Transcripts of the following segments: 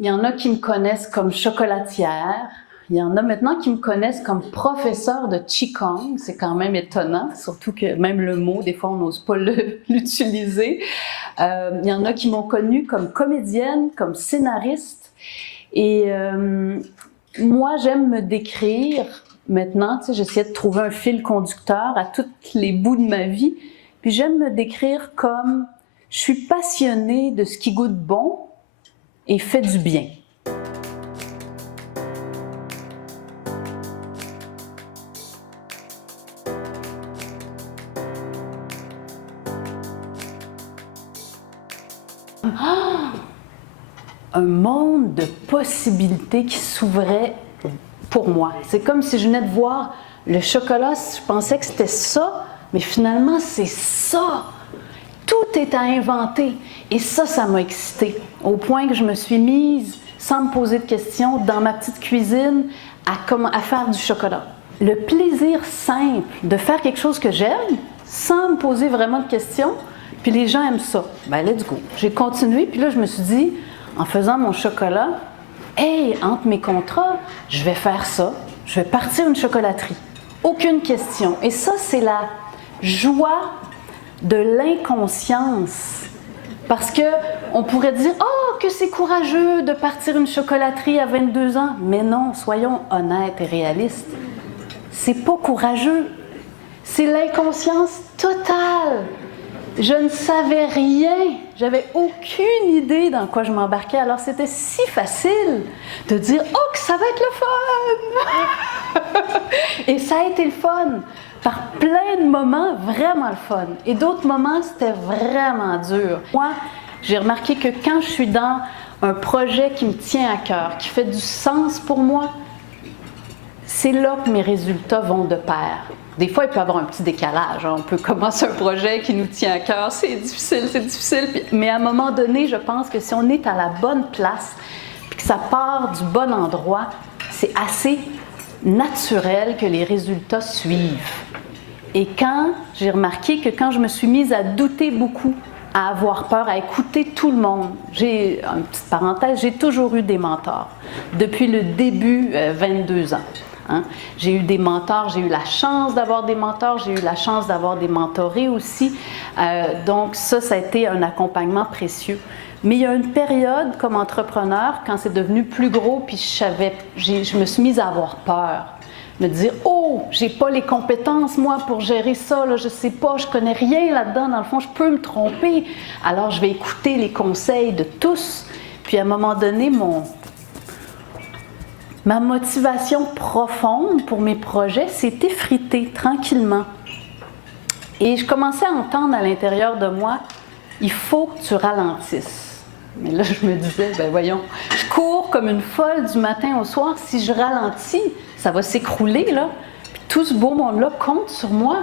Il y en a qui me connaissent comme chocolatière. Il y en a maintenant qui me connaissent comme professeur de Qigong. C'est quand même étonnant, surtout que même le mot, des fois, on n'ose pas l'utiliser. Il y en a qui m'ont connue comme comédienne, comme scénariste. Et moi, j'aime me décrire maintenant. Tu sais, j'essaie de trouver un fil conducteur à tous les bouts de ma vie. Puis j'aime me décrire comme je suis passionnée de ce qui goûte bon et fait du bien. Un monde de possibilités qui s'ouvrait pour moi. C'est comme si je venais de voir le chocolat, je pensais que c'était ça, mais finalement c'est ça. Tout est à inventer. Et ça m'a excitée. Au point que je me suis mise, sans me poser de questions, dans ma petite cuisine, à faire du chocolat. Le plaisir simple de faire quelque chose que j'aime, sans me poser vraiment de questions, puis les gens aiment ça. Ben let's go. J'ai continué, puis là je me suis dit, en faisant mon chocolat, hey, entre mes contrats, je vais faire ça. Je vais partir une chocolaterie. Aucune question. Et ça, c'est la joie de l'inconscience. Parce qu'on pourrait dire « Oh, que c'est courageux de partir une chocolaterie à 22 ans! » Mais non, soyons honnêtes et réalistes. C'est pas courageux. C'est l'inconscience totale. Je ne savais rien. J'avais aucune idée dans quoi je m'embarquais. Alors c'était si facile de dire « Oh, que ça va être le fun! » Et ça a été le fun. Par plein de moments, vraiment le fun. Et d'autres moments, c'était vraiment dur. Moi, j'ai remarqué que quand je suis dans un projet qui me tient à cœur, qui fait du sens pour moi, c'est là que mes résultats vont de pair. Des fois, il peut y avoir un petit décalage. On peut commencer un projet qui nous tient à cœur. C'est difficile. Mais à un moment donné, je pense que si on est à la bonne place, puis que ça part du bon endroit, c'est assez naturel que les résultats suivent. Et quand j'ai remarqué que quand je me suis mise à douter beaucoup, à avoir peur, à écouter tout le monde, j'ai, une petite parenthèse, j'ai toujours eu des mentors. Depuis le début, 22 ans. Hein? J'ai eu des mentors, j'ai eu la chance d'avoir des mentors, j'ai eu la chance d'avoir des mentorés aussi. Donc ça a été un accompagnement précieux. Mais il y a une période comme entrepreneur, quand c'est devenu plus gros, puis je me suis mise à avoir peur. Me dire « Oh, j'ai pas les compétences, moi, pour gérer ça, là, je sais pas, je connais rien là-dedans, dans le fond, je peux me tromper. Alors, je vais écouter les conseils de tous. » Puis, à un moment donné, ma motivation profonde pour mes projets s'est effritée tranquillement. Et je commençais à entendre à l'intérieur de moi « Il faut que tu ralentisses. » Mais là, je me disais, ben voyons, je cours comme une folle du matin au soir. Si je ralentis, ça va s'écrouler, là. Puis tout ce beau monde-là compte sur moi,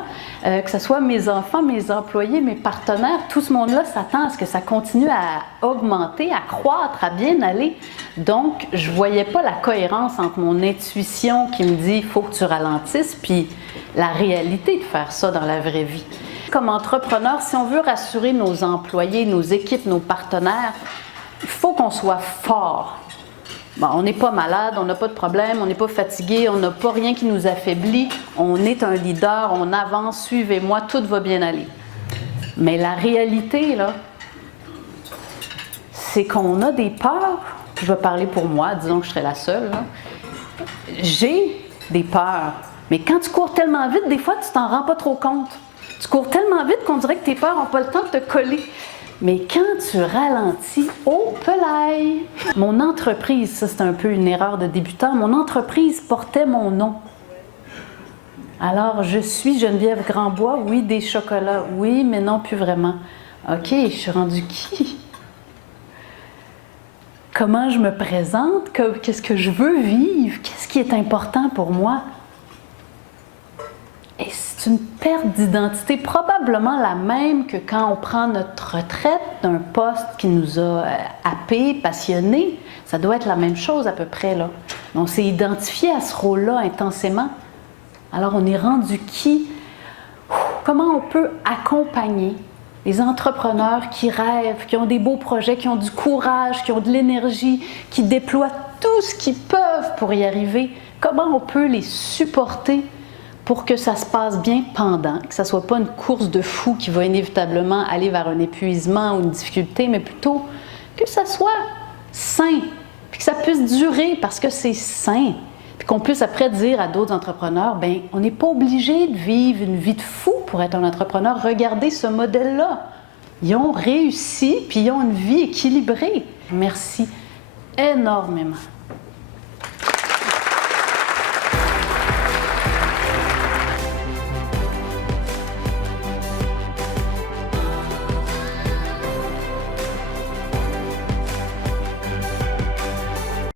que ce soit mes enfants, mes employés, mes partenaires. Tout ce monde-là s'attend à ce que ça continue à augmenter, à croître, à bien aller. Donc, je ne voyais pas la cohérence entre mon intuition qui me dit « il faut que tu ralentisses » puis la réalité de faire ça dans la vraie vie. Comme entrepreneur, si on veut rassurer nos employés, nos équipes, nos partenaires, il faut qu'on soit fort. Bon, on n'est pas malade, on n'a pas de problème, on n'est pas fatigué, on n'a pas rien qui nous affaiblit. On est un leader, on avance, suivez-moi, tout va bien aller. Mais la réalité, là, c'est qu'on a des peurs. Je vais parler pour moi, disons que je serais la seule. Là. J'ai des peurs. Mais quand tu cours tellement vite, des fois, tu t'en rends pas trop compte. Tu cours tellement vite qu'on dirait que tes peurs n'ont pas le temps de te coller. Mais quand tu ralentis, oh pelaille! Mon entreprise, ça c'est un peu une erreur de débutant, mon entreprise portait mon nom. Alors, je suis Geneviève Grandbois, oui, des chocolats, oui, mais non, plus vraiment. OK, je suis rendue qui? Comment je me présente? Qu'est-ce que je veux vivre? Qu'est-ce qui est important pour moi? Et c'est une perte d'identité, probablement la même que quand on prend notre retraite d'un poste qui nous a happés, passionnés. Ça doit être la même chose à peu près, là. On s'est identifié à ce rôle-là intensément. Alors, on est rendu qui? Comment on peut accompagner les entrepreneurs qui rêvent, qui ont des beaux projets, qui ont du courage, qui ont de l'énergie, qui déploient tout ce qu'ils peuvent pour y arriver. Comment on peut les supporter pour que ça se passe bien pendant, que ça ne soit pas une course de fou qui va inévitablement aller vers un épuisement ou une difficulté, mais plutôt que ça soit sain, puis que ça puisse durer parce que c'est sain. Puis qu'on puisse après dire à d'autres entrepreneurs, bien, on n'est pas obligé de vivre une vie de fou pour être un entrepreneur. Regardez ce modèle-là. Ils ont réussi, puis ils ont une vie équilibrée. Merci énormément.